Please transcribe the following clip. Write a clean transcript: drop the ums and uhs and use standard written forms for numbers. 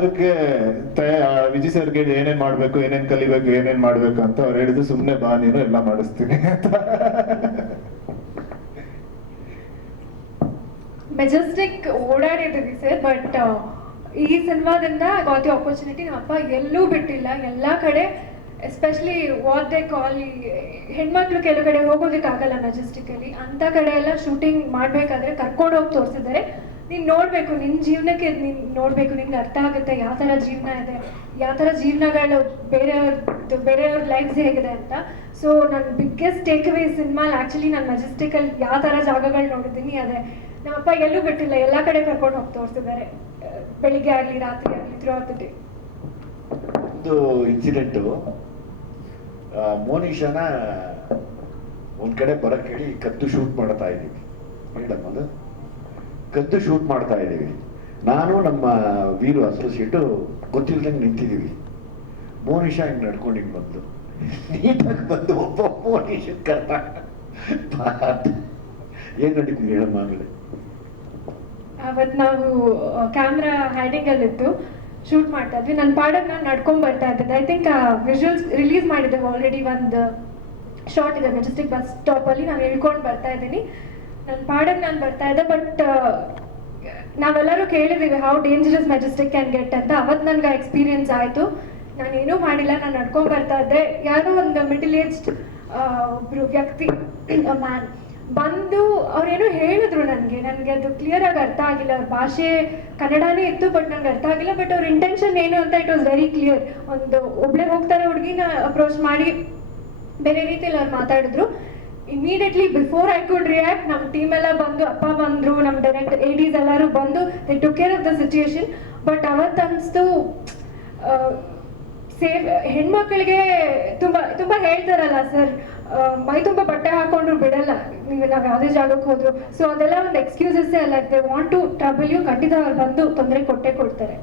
ಪಾತ್ರಕ್ಕೆ ವಿಜಯ್ ಸರ್ಗೆ ಏನೇನ್ ಮಾಡ್ಬೇಕು, ಏನೇನ್ ಕಲಿಬೇಕು, ಏನೇನ್ ಮಾಡ್ಬೇಕು ಅಂತ ಅವ್ರು ಹೇಳಿದ್ರು. ಸುಮ್ನೆ ಬಾ ನೀನು ಎಲ್ಲ ಮಾಡಿಸ್ತೀನಿ ಅಂತ. ಮೆಜೆಸ್ಟಿಕ್ ಓಡಾಡಿದ್ದೀವಿ ಸರ್, ಬಟ್ ಈ ಸಿನಿಮಾದಿಂದ ಗಾಟ್ ದಿ ಆಪರ್ಚುನಿಟಿ. ನಮ್ಮಪ್ಪ ಎಲ್ಲೂ ಬಿಟ್ಟಿಲ್ಲ, ಎಲ್ಲ ಕಡೆ, ಎಸ್ಪೆಷಲಿ ವಾಟ್ ದೇ ಕಾಲ್, ಹೆಣ್ಮಕ್ಳು ಕೆಲವು ಕಡೆ ಹೋಗೋದಕ್ಕಾಗಲ್ಲ ಮೆಜೆಸ್ಟಿಕಲ್ಲಿ, ಅಂಥ ಕಡೆ ಎಲ್ಲ ಶೂಟಿಂಗ್ ಮಾಡಬೇಕಾದ್ರೆ ಕರ್ಕೊಂಡು ಹೋಗಿ ತೋರಿಸಿದ್ದಾರೆ. ನೀನು ನೋಡಬೇಕು, ನಿನ್ನ ಜೀವನಕ್ಕೆ ನೀನು ನೋಡಬೇಕು, ನಿನ್ಗೆ ಅರ್ಥ ಆಗುತ್ತೆ ಯಾವ ಥರ ಜೀವನ ಇದೆ, ಯಾವ ಥರ ಜೀವನಗಳು ಬೇರೆಯವ್ರ ಲೈಫ್ಸ್ ಹೇಗಿದೆ ಅಂತ. ಸೊ ನನ್ನ ಬಿಗ್ಗೆಸ್ಟ್ ಟೇಕ್ ಅವೇ ಸಿನಿಮಾಲ್ ಆ್ಯಕ್ಚುಲಿ ನಾನು ಮೆಜೆಸ್ಟಿಕಲ್ಲಿ ಯಾವ ಥರ ಜಾಗಗಳು ನೋಡಿದ್ದೀನಿ ಅದೇ. ನಮ್ಮಪ್ಪ ಎಲ್ಲೂ ಬಿಟ್ಟಿಲ್ಲ, ಎಲ್ಲ ಕಡೆ ಕರ್ಕೊಂಡು ಹೋಗಿ ತೋರಿಸಿದ್ದಾರೆ, ಬೆಳಿಗ್ಗೆ ಆಗಲಿ ರಾತ್ರಿ ಆಗಲಿ ಥ್ರೂ ಔಟ್ ದ ಡೇ. ಒಂದು ಇನ್ಸಿಡೆಂಟು, ಮೋನಿಶಾನ ಒಂದ್ ಕಡೆ ಬರಕ್ ಹೇಳಿ ಕದ್ದು ಶೂಟ್ ಮಾಡ್ತಾ ಇದ್ದೀವಿ. ಹೇಳಮ್ಮದು ಕದ್ದು ಶೂಟ್ ಮಾಡ್ತಾ ಇದ್ದೀವಿ. ನಾನು ನಮ್ಮ ವೀರು ಅಸೋಸಿಯೇಟು ಗೊತ್ತಿಲ್ದಂಗೆ ನಿಂತಿದ್ದೀವಿ. ಮೋನಿಶಾ ಹಿಂಗೆ ನಡ್ಕೊಂಡು ಹಿಂಗೆ ಬಂದು ನೀಟಾಗಿ ಬಂದು ಒಬ್ಬ ಮೋನಿಶನ್ ಕರ್ತ ಏನ್ ನಡೀತೀವಿ ಹೇಳಮ್ಮ. ಆಮೇಲೆ ಅವತ್ತು ನಾವು ಕ್ಯಾಮ್ರಾ ಹೈಡಿಂಗಲ್ಲಿತ್ತು, ಶೂಟ್ ಮಾಡ್ತಾ ಇದ್ವಿ. ನನ್ನ ಪಾಡಕ್ಕೆ ನಾನು ನಡ್ಕೊಂಡು ಬರ್ತಾ ಇದ್ದೆ. ಐ ಥಿಂಕ್ ವಿಜುವಲ್ಸ್ ರಿಲೀಸ್ ಮಾಡಿದ್ದೇವೆ ಆಲ್ರೆಡಿ, ಒಂದು ಶಾರ್ಟ್ ಇದೆ ಮೆಜೆಸ್ಟಿಕ್ ಬಸ್ ಸ್ಟಾಪಲ್ಲಿ. ನಾನು ಹೇಳ್ಕೊಂಡು ಬರ್ತಾ ಇದ್ದೀನಿ, ನನ್ನ ಪಾಡಕ್ಕೆ ನಾನು ಬರ್ತಾ ಇದ್ದೆ. ಬಟ್ ನಾವೆಲ್ಲರೂ ಕೇಳಿದ್ದೀವಿ how dangerous Majestic can get ಅಂತ. ಅವತ್ತು ನನಗೆ ಎಕ್ಸ್ಪೀರಿಯನ್ಸ್ ಆಯಿತು. ನಾನೇನೂ ಮಾಡಿಲ್ಲ, ನಾನು ನಡ್ಕೊಂಡು ಬರ್ತಾ ಇದ್ದೆ. ಯಾರೋ ಒಂದು ಮಿಡಲ್ ಏಜ್ಡ್ ಒಬ್ಬರು ವ್ಯಕ್ತಿ, ಮ್ಯಾನ್ ಬಂದು ಅವ್ರೇನೋ ಹೇಳಿದ್ರು ನನಗೆ ಅದು ಕ್ಲಿಯರ್ ಆಗಿ ಅರ್ಥ ಆಗಿಲ್ಲ. ಅವ್ರ ಭಾಷೆ ಕನ್ನಡನೇ ಇತ್ತು, ಬಟ್ ನನಗೆ ಅರ್ಥ ಆಗಿಲ್ಲ. ಬಟ್ ಅವ್ರ ಇಂಟೆನ್ಷನ್ ಏನು ಅಂತ ಇಟ್ ವಾಸ್ ವೆರಿ ಕ್ಲಿಯರ್. ಒಂದು ಒಬ್ಳೆ ಹೋಗ್ತಾರೆ ಹುಡುಗಿನ ಅಪ್ರೋಚ್ ಮಾಡಿ ಬೇರೆ ರೀತಿಯಲ್ಲಿ ಅವ್ರು ಮಾತಾಡಿದ್ರು. Immediately before I could react, ನಮ್ಮ ಟೀಮ್ ಎಲ್ಲ ಬಂದು, ಅಪ್ಪ ಬಂದರು, ನಮ್ಮ ಡೈರೆಕ್ಟರ್ ADs ಎಲ್ಲರೂ ಬಂದು they took care of the situation. But ಅವತ್ತು ಅನಿಸ್ತು ಸೇಫ್ ಹೆಣ್ಮಕ್ಳಿಗೆ ತುಂಬ ಹೇಳ್ತಾರಲ್ಲ ಸರ್, ಮೈ ತುಂಬ ಬಟ್ಟೆ ಹಾಕೊಂಡ್ರು ಬಿಡಲ್ಲ ನೀವು, ನಾವು ಯಾವುದೇ ಜಾಗಕ್ಕೆ ಹೋದ್ರು. ಸೊ ಅದೆಲ್ಲ ಒಂದು ಎಕ್ಸ್ಕ್ಯೂಸಸ್ಸೇ ಅಲ್ಲ. They want to trouble you, ಖಂಡಿತ ಅವ್ರು ಬಂದು ತೊಂದರೆ ಕೊಟ್ಟೇ ಕೊಡ್ತಾರೆ.